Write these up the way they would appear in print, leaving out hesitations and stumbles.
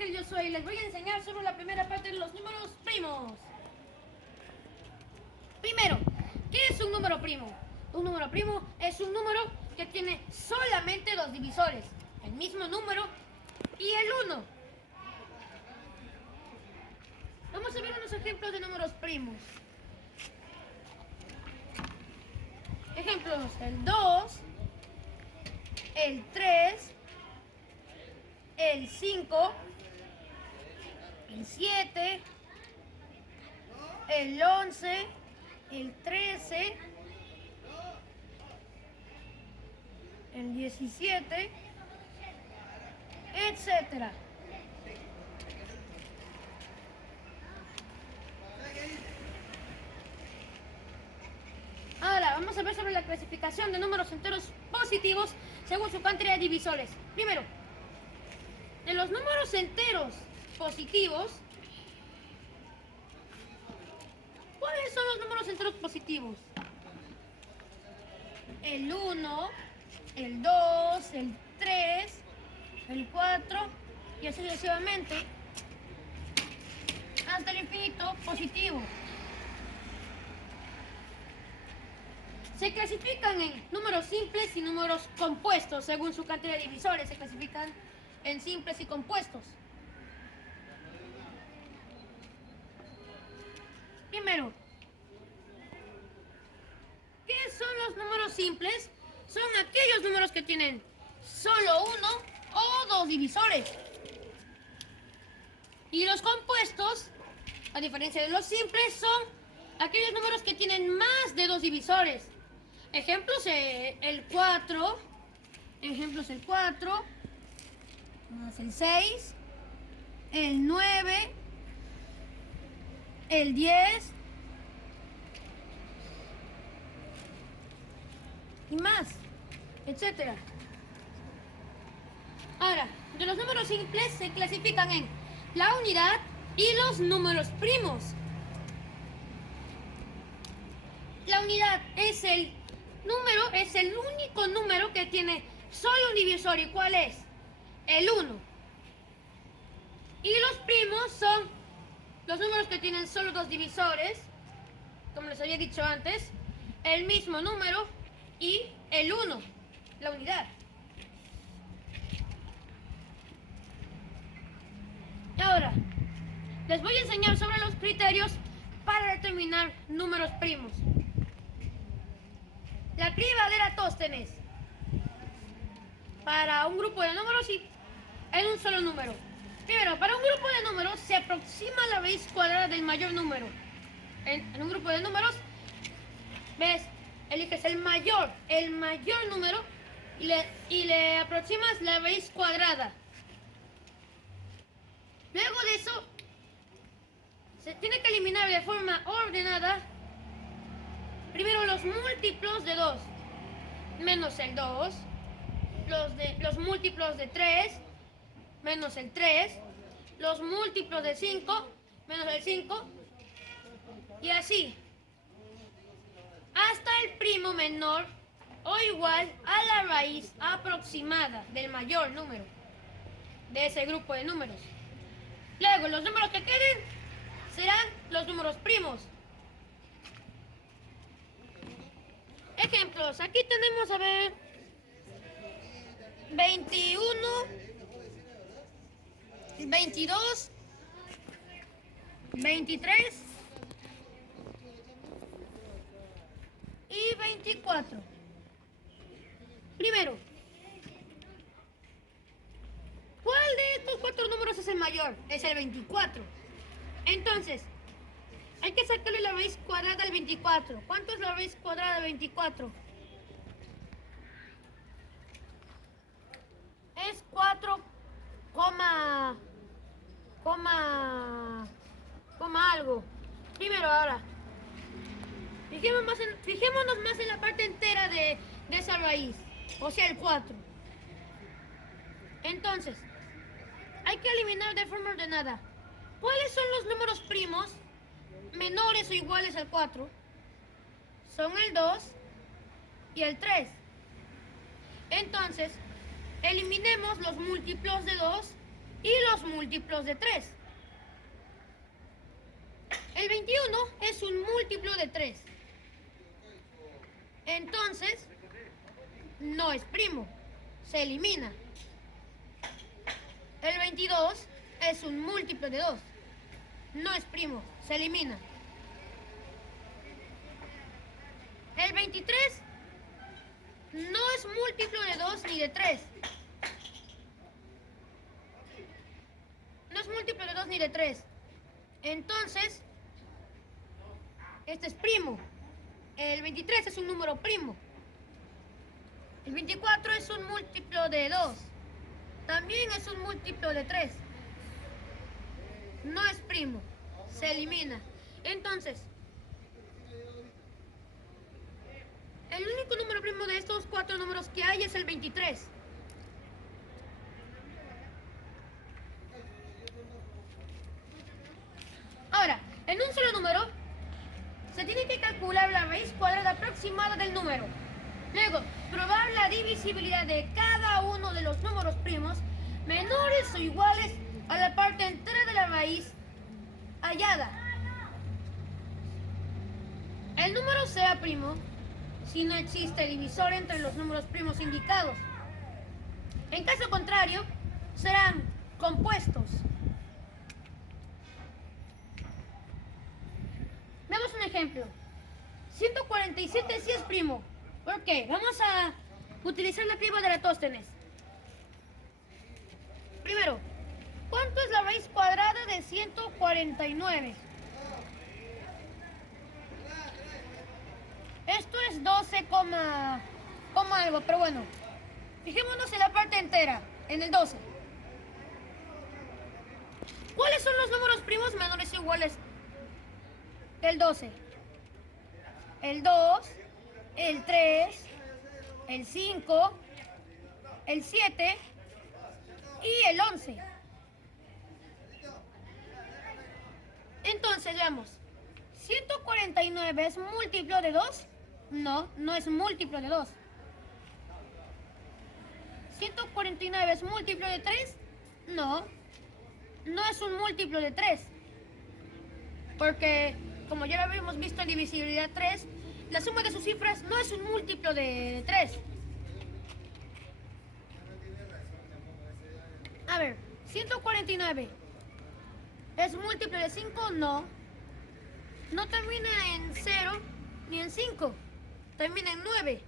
Ángel, yo soy. Les voy a enseñar sobre la primera parte de los números primos. Primero, ¿qué es un número primo? Un número primo es un número que tiene solamente dos divisores, el mismo número y el 1. Vamos a ver unos ejemplos de números primos. Ejemplos: el 2, el 3, el 5, el 7, el 11, el 13, el 17, etcétera. Ahora vamos a ver sobre la clasificación de números enteros positivos según su cantidad de divisores. Primero, de los números enteros positivos, ¿cuáles son los números enteros positivos? El 1, el 2, el 3, el 4 y así sucesivamente hasta el infinito positivo. Se clasifican en números simples y números compuestos según su cantidad de divisores. Se clasifican en simples y compuestos. Primero, ¿qué son los números simples? Son aquellos números que tienen solo uno o dos divisores. Y los compuestos, a diferencia de los simples, son aquellos números que tienen más de dos divisores. Ejemplos: el 4, el 4, más el 6, el 9, el 10 y más, etcétera. Ahora, de los números simples se clasifican en la unidad y los números primos. La unidad es el único número que tiene solo un divisor. ¿Y cuál es? El 1. Y los primos son los números que tienen solo dos divisores, como les había dicho antes, el mismo número y el 1, la unidad. Ahora, les voy a enseñar sobre los criterios para determinar números primos. La criba de Eratóstenes para un grupo de números y en un solo número. Primero, para un grupo de números se aproxima la raíz cuadrada del mayor número. En un grupo de números, ves, eliges el mayor número y le aproximas la raíz cuadrada. Luego de eso, se tiene que eliminar de forma ordenada primero los múltiplos de 2, menos el 2, los múltiplos de 3, menos el 3, los múltiplos de 5, menos el 5, y así, hasta el primo menor o igual a la raíz aproximada del mayor número de ese grupo de números. Luego, los números que queden serán los números primos. Ejemplos: aquí tenemos, a ver, 21, 22, 23 y 24. Primero, ¿cuál de estos cuatro números es el mayor? Es el 24. Entonces, hay que sacarle la raíz cuadrada al 24. ¿Cuánto es la raíz cuadrada de 24? Es 4, algo. Primero, ahora, fijémonos más en la parte entera de esa raíz, o sea, el 4. Entonces, hay que eliminar de forma ordenada. ¿Cuáles son los números primos menores o iguales al 4? Son el 2 y el 3. Entonces, eliminemos los múltiplos de 2 y los múltiplos de 3. El 21 es un múltiplo de 3. Entonces, no es primo, se elimina. El 22 es un múltiplo de 2. No es primo, se elimina. El 23 no es múltiplo de 2 ni de 3. No es múltiplo de 2 ni de 3. Entonces, este es primo. El 23 es un número primo. El 24 es un múltiplo de 2. También es un múltiplo de 3. No es primo, se elimina. Entonces, el único número primo de estos 4 números que hay es el 23. Ahora, en un solo número, se tiene que calcular la raíz cuadrada aproximada del número. Luego, probar la divisibilidad de cada uno de los números primos menores o iguales a la parte entera de la raíz hallada. El número sea primo si no existe divisor entre los números primos indicados. En caso contrario, serán compuestos. Veamos un ejemplo. 147 sí es primo. ¿Por qué? Vamos a utilizar la criba de Eratóstenes. Primero, ¿cuánto es la raíz cuadrada de 149? Esto es 12, algo, pero bueno. Fijémonos en la parte entera, en el 12. ¿Cuáles son los números primos menores o iguales del 12? El 2, el 3, el 5, el 7 y el 11. Entonces, veamos. ¿149 es múltiplo de 2? No, no es múltiplo de 2. ¿149 es múltiplo de 3? No, no es un múltiplo de 3. Porque, como ya lo habíamos visto en divisibilidad 3, la suma de sus cifras no es un múltiplo de 3. A ver, 149. ¿Es múltiplo de 5? No. No termina en 0 ni en 5. Termina en 9.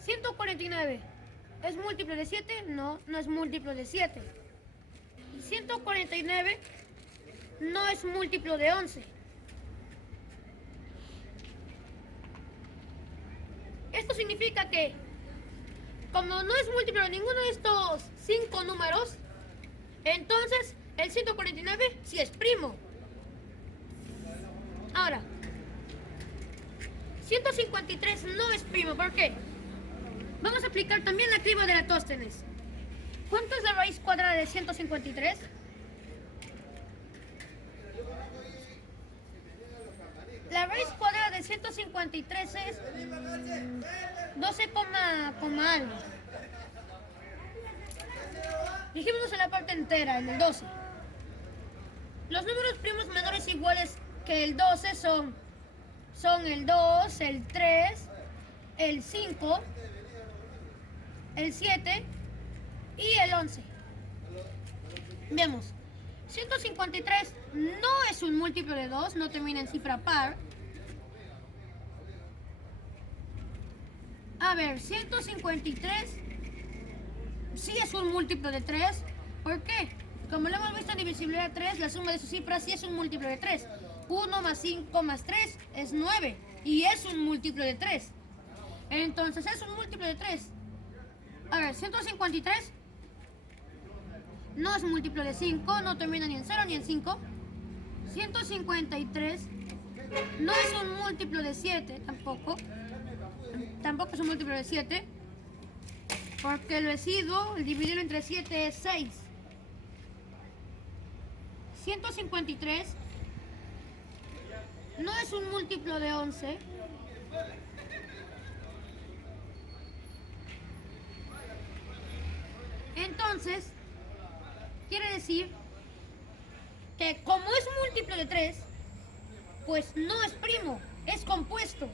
149. ¿Es múltiplo de 7? No, no es múltiplo de 7. 149 no es múltiplo de 11. Esto significa que, como no es múltiplo de ninguno de estos 5 números, entonces el 149 sí es primo. Ahora, 153 no es primo. ¿Por qué? Vamos a aplicar también la criba de Eratóstenes. ¿Cuánto es la raíz cuadrada de 153? La raíz cuadrada de 153 es 12, algo. Dijimos en la parte entera, en el 12. Los números primos menores iguales que el 12 son el 2, el 3, el 5, el 7 y el 11. Veamos. 153 no es un múltiplo de 2, no termina en cifra par. A ver, 153 sí es un múltiplo de 3. ¿Por qué? Como lo hemos visto en divisibilidad 3, la suma de sus cifras sí es un múltiplo de 3. 1 más 5 más 3 es 9 y es un múltiplo de 3. Entonces es un múltiplo de 3. A ver, 153 no es múltiplo de 5, no termina ni en 0 ni en 5. 153 no es un múltiplo de 7 tampoco. Tampoco es un múltiplo de 7. Porque el residuo, el dividirlo entre 7 es 6. 153 no es un múltiplo de 11. Entonces, quiere decir que como es múltiplo de 3, pues no es primo, es compuesto.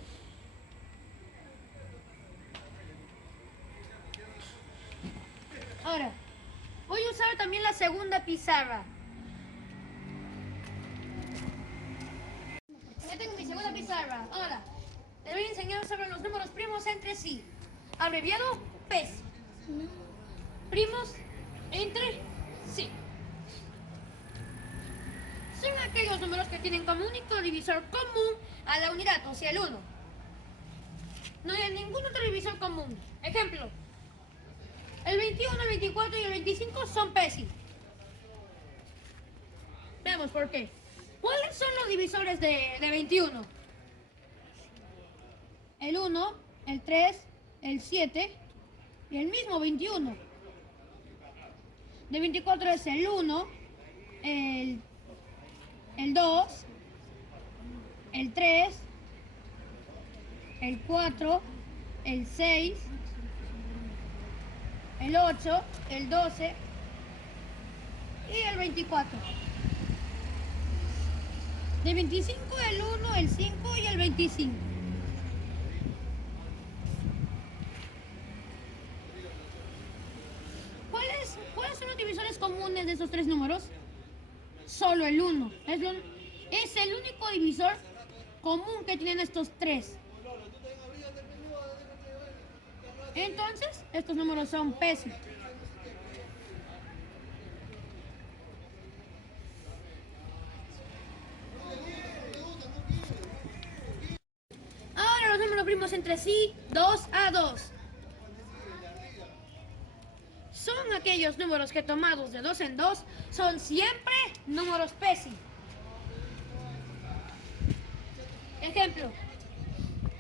Ahora, voy a usar también la segunda pizarra. Ya tengo mi segunda pizarra. Ahora, les voy a enseñar sobre los números primos entre sí. Abreviado PES. Primos entre sí. Son aquellos números que tienen como único divisor común a la unidad, o sea, el 1. No hay ningún otro divisor común. Ejemplo, el 21, el 24 y el 25 son PESI. Veamos por qué. ¿Cuáles son los divisores de 21? El 1, el 3, el 7 y el mismo 21. De 24 es el 1, el 2, el 3, el 4, el 6, el 8, el 12 y el 24. De 25 el 1, el 5 y el 25. ¿Cuáles son los divisores comunes de esos tres números? Solo el 1. Es el único divisor común que tienen estos tres. Entonces, estos números son PESI. Ahora los números primos entre sí, 2 a 2. Son aquellos números que tomados de 2 en 2 son siempre números PESI. Ejemplo,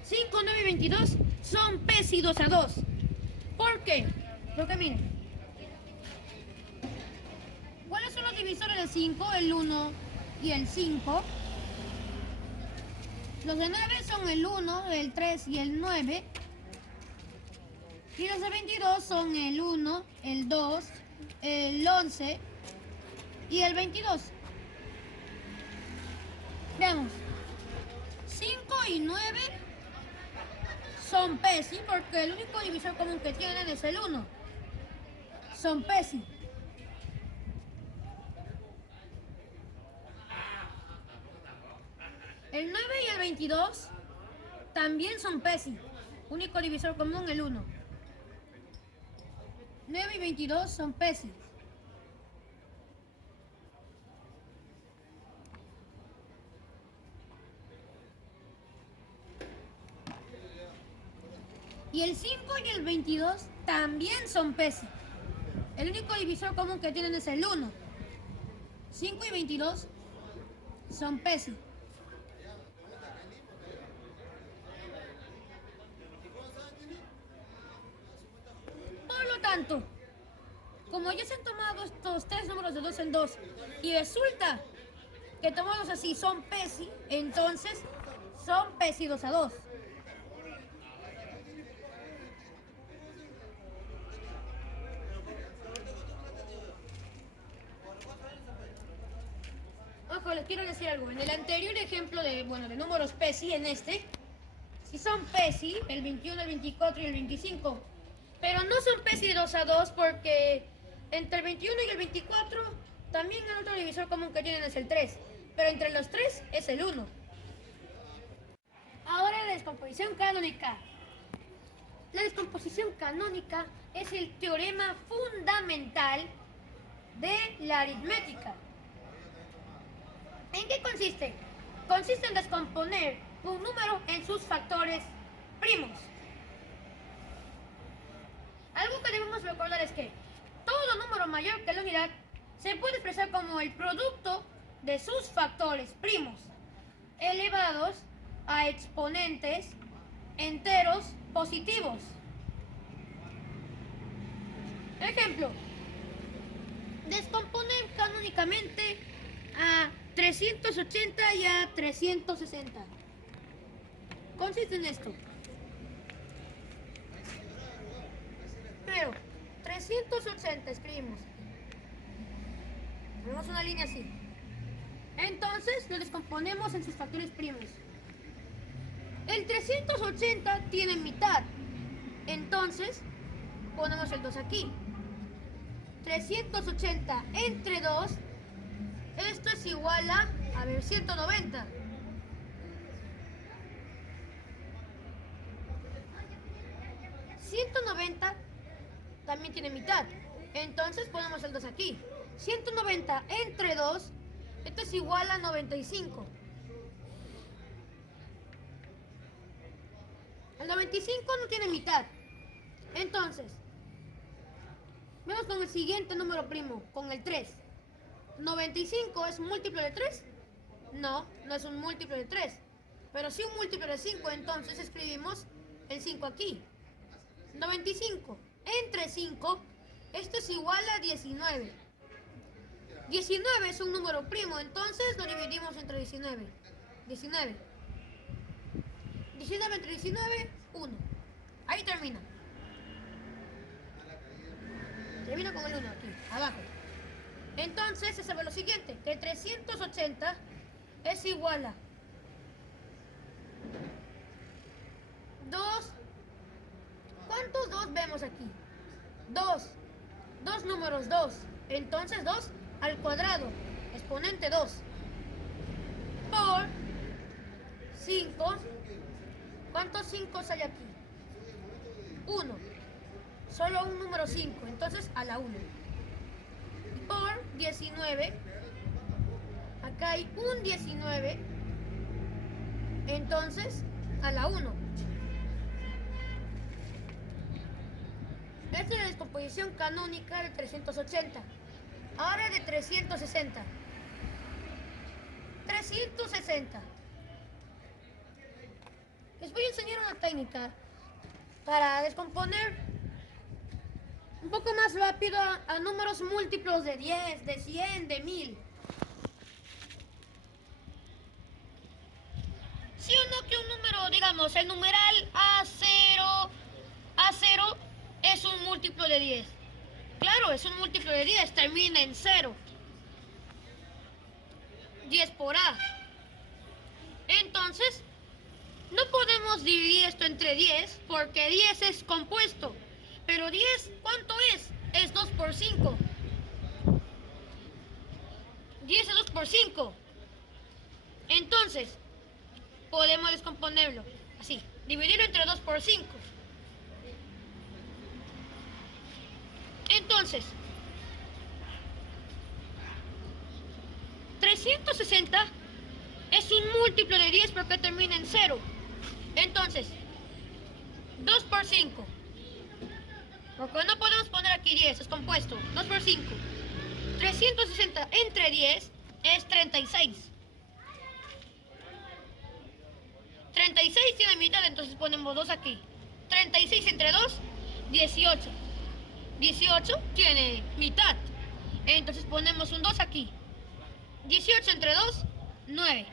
5, 9 y 22 son PESI 2 a 2. ¿Por qué? Porque miren, ¿cuáles son los divisores del 5? El 1 y el 5. Los de 9 son el 1, el 3 y el 9. Y los de 22 son el 1, el 2, el 11 y el 22. Veamos. 5 y 9 son PESI porque el único divisor común que tienen es el 1. Son PESI. El 9 y el 22 también son PESI. Único divisor común el 1. 9 y 22 son PESI. Y el 5 y el 22 también son PESI. El único divisor común que tienen es el 1. 5 y 22 son PESI. Por lo tanto, como ya se han tomado estos tres números de 2 en 2 y resulta que tomados así son PESI, entonces son PESI 2 a 2. Ojo, les quiero decir algo. En el anterior ejemplo de números PESI, en este, sí son PESI, el 21, el 24 y el 25. Pero no son PESI 2 a 2 porque entre el 21 y el 24 también el otro divisor común que tienen es el 3. Pero entre los tres es el 1. Ahora la descomposición canónica. La descomposición canónica es el teorema fundamental de la aritmética. ¿En qué consiste? Consiste en descomponer un número en sus factores primos. Algo que debemos recordar es que todo número mayor que la unidad se puede expresar como el producto de sus factores primos, elevados a exponentes enteros positivos. Ejemplo, descomponer canónicamente a 380 y a 360. Consiste en esto. Primero, 380 escribimos Tenemos una línea así. Entonces lo descomponemos en sus factores primos. El 380 tiene mitad. Entonces ponemos el 2 aquí. 380 entre 2. Esto es igual a ver, 190. $190 también tiene mitad. Entonces ponemos el 2 aquí. 190 entre 2. Esto es igual a 95. El 95 no tiene mitad. Entonces, vamos con el siguiente número primo, con el 3. ¿95 es un múltiplo de 3? No, no es un múltiplo de 3. Pero sí un múltiplo de 5, entonces escribimos el 5 aquí. 95 entre 5, esto es igual a 19. 19 es un número primo, entonces lo dividimos entre 19. 19. 19 entre 19, 1. Ahí termina. Termina con el 1 aquí, abajo. Entonces se sabe lo siguiente, que 380 es igual a 2. ¿Cuántos 2 vemos aquí? 2. 2 números 2. Entonces 2 al cuadrado, exponente 2, por 5. ¿Cuántos 5 hay aquí? 1. Solo un número 5, entonces a la 1. Por 19. Acá hay un 19. Entonces a la 1. Esta es la descomposición canónica de 380. Ahora de 360. 360. Les voy a enseñar una técnica para descomponer un poco más rápido a números múltiplos de 10, de 100, de 1000. ¿Sí o no que un número, digamos, el numeral A0 es un múltiplo de 10? Claro, es un múltiplo de 10, termina en 0. 10 por A. Entonces, no podemos dividir esto entre 10 porque 10 es compuesto. Pero 10, ¿cuánto es? Es 2 por 5. 10 es 2 por 5. Entonces, podemos descomponerlo así. Dividirlo entre 2 por 5. Entonces, 360 es un múltiplo de 10 porque termina en 0. Entonces, 2 por 5. Porque no podemos poner aquí 10, es compuesto. 2 por 5. 360 entre 10 es 36. 36 tiene mitad, entonces ponemos 2 aquí. 36 entre 2, 18. 18 tiene mitad. Entonces ponemos un 2 aquí. 18 entre 2, 9.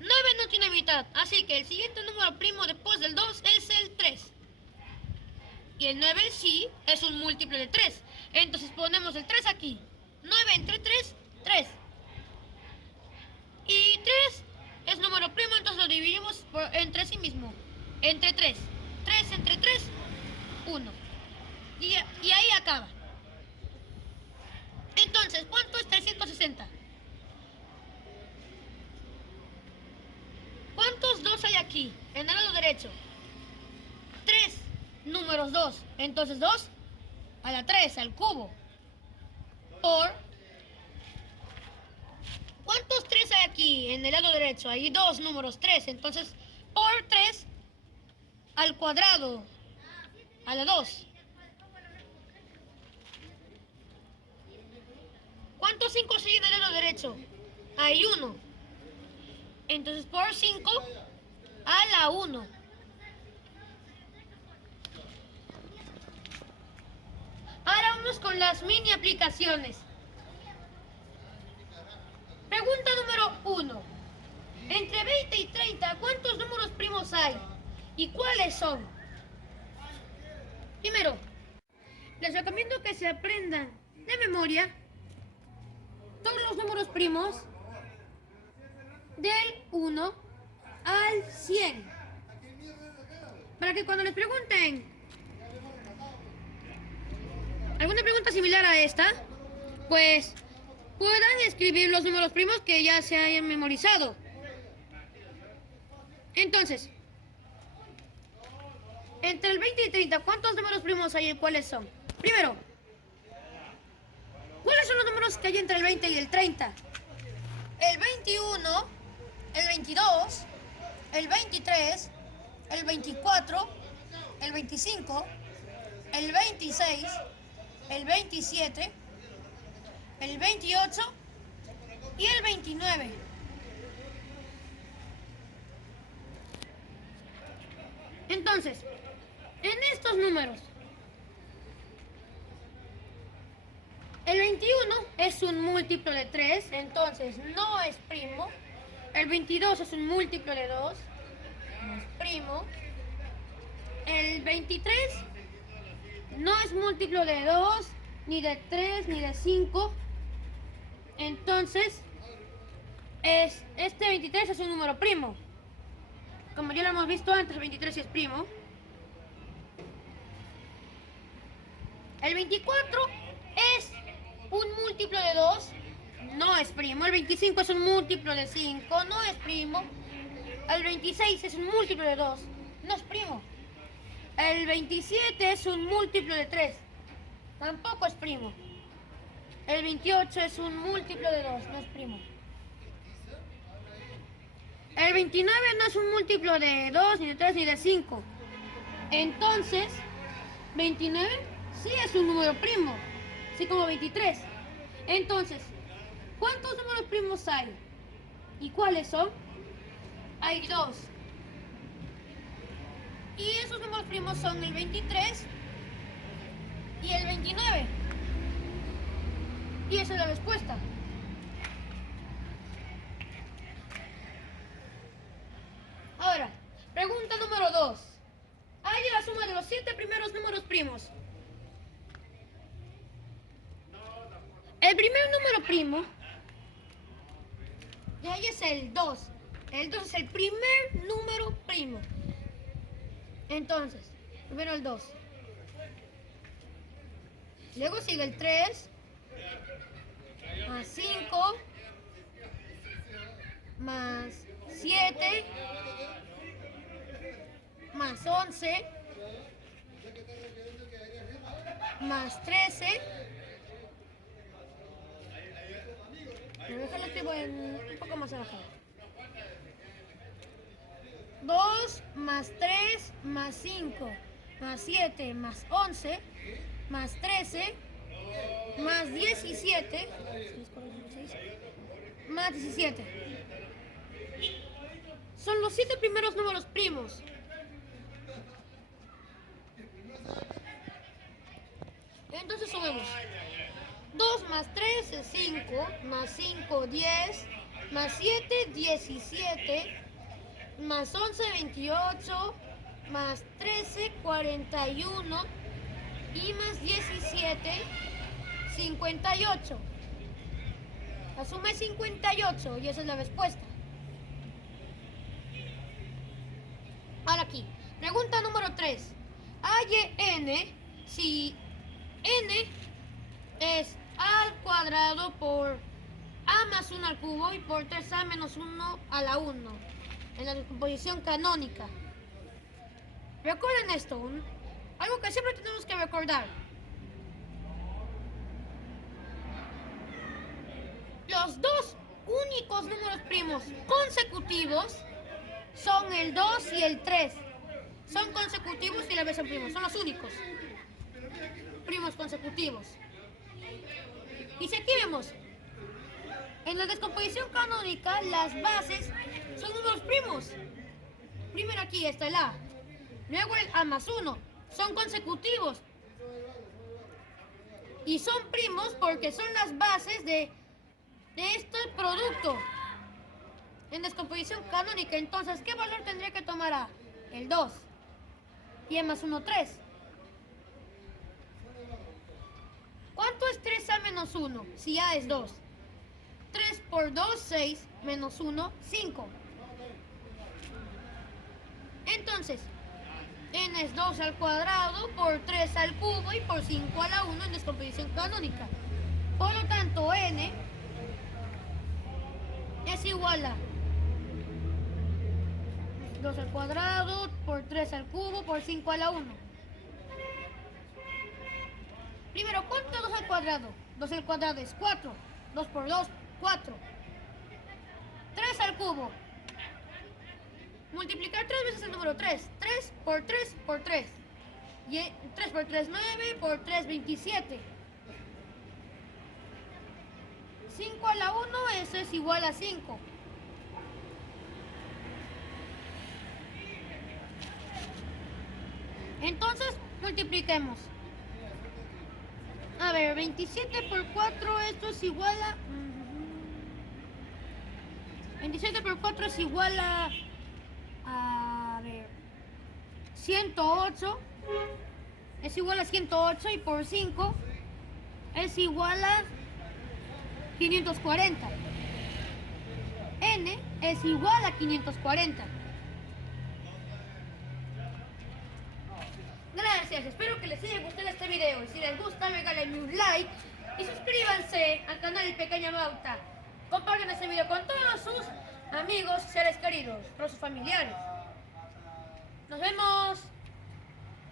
9 no tiene mitad, así que el siguiente número primo después del 2 es el 3. Y el 9 sí es un múltiplo de 3. Entonces ponemos el 3 aquí. 9 entre 3, 3. Y 3 es número primo, entonces lo dividimos entre sí mismo. Entre 3. 3 entre 3, 1. Y ahí acaba. Entonces, ¿cuánto es 360? ¿Cuántos 2 hay aquí? En el lado derecho. 3 números 2. Entonces 2 a la 3, al cubo. Por... ¿Cuántos 3 hay aquí en el lado derecho? Hay 2 números 3. Entonces, por 3 al cuadrado. A la 2. ¿Cuántos 5 hay en el lado derecho? Hay 1. Entonces, por 5 a la 1. Ahora vamos con las mini aplicaciones. Pregunta número 1. Entre 20 y 30, ¿cuántos números primos hay? ¿Y cuáles son? Primero, les recomiendo que se aprendan de memoria todos los números primos del 1 al 100. Para que cuando les pregunten alguna pregunta similar a esta, pues puedan escribir los números primos que ya se hayan memorizado. Entonces, entre el 20 y 30, ¿cuántos números primos hay y cuáles son? Primero, ¿cuáles son los números que hay entre el 20 y el 30? El 21, el 22, el 23, el 24, el 25, el 26, el 27, el 28 y el 29. Entonces, en estos números, el 21 es un múltiplo de 3, entonces no es primo. El 22 es un múltiplo de 2, no es primo. El 23 no es múltiplo de 2, ni de 3, ni de 5. Entonces, este 23 es un número primo. Como ya lo hemos visto antes, el 23 es primo. El 24 es un múltiplo de 2, no es primo. El 25 es un múltiplo de 5, no es primo. El 26 es un múltiplo de 2, no es primo. El 27 es un múltiplo de 3, tampoco es primo. El 28 es un múltiplo de 2, no es primo. El 29 no es un múltiplo de 2, ni de 3, ni de 5. Entonces, 29 sí es un número primo, así como 23. Entonces, ¿cuántos números primos hay? ¿Y cuáles son? Hay 2. Y esos números primos son el 23 y el 29. Y esa es la respuesta. Ahora, pregunta número 2. Halle la suma de los 7 primeros números primos. El primer número primo de ahí es el 2. El 2 es el primer número primo. Entonces, primero el 2. Luego sigue el 3, más 5, más 7, más 11, más 13. Déjalo escribo un poco más abajo. 2 más 3 más 5 más 7 más 11 más 13 más 17 más 17. Son los 7 primeros números primos. Entonces sumemos. 2 más 3 es 5, más 5, 10, más 7, 17, más 11, 28, más 13, 41 y más 17, 58. La suma es 58 y esa es la respuesta. Ahora aquí, pregunta número 3. Halle n si n es a al cuadrado por a más 1 al cubo y por 3a menos 1 a la 1 en la descomposición canónica. Recuerden esto, algo que siempre tenemos que recordar. Los dos únicos números primos consecutivos son el 2 y el 3. Son consecutivos y a la vez son primos. Son los únicos primos consecutivos. Y si aquí vemos, en la descomposición canónica, las bases son números primos. Primero aquí está el A. Luego el A más 1. Son consecutivos. Y son primos porque son las bases de este producto en descomposición canónica. Entonces, ¿qué valor tendría que tomar A? El 2. Y A más 1, 3. ¿Cuánto es 3A menos 1? Si A es 2. 3 por 2, 6, menos 1, 5. Entonces, n es 2 al cuadrado por 3 al cubo y por 5 a la 1 en descomposición canónica. Por lo tanto, n es igual a 2 al cuadrado por 3 al cubo por 5 a la 1. Primero, ¿cuánto es 2 al cuadrado? 2 al cuadrado es 4. 2 por 2, 4. 3 al cubo. Multiplicar 3 veces el número 3. 3 por 3 por 3. Y 3 por 3, 9. Por 3, 27. 5 a la 1, eso es igual a 5. Entonces, multipliquemos. A ver, 27 por 4, esto es igual a... 27 por 4 es igual a... A ver... 108. Es igual a 108 y por 5 es igual a 540. N es igual a 540. Gracias, espero que les haya gustado este video y si les gusta regálenme un like y suscríbanse al canal El Pequeño Bauta. Compartan este video con todos sus amigos, seres queridos, todos sus familiares. Nos vemos.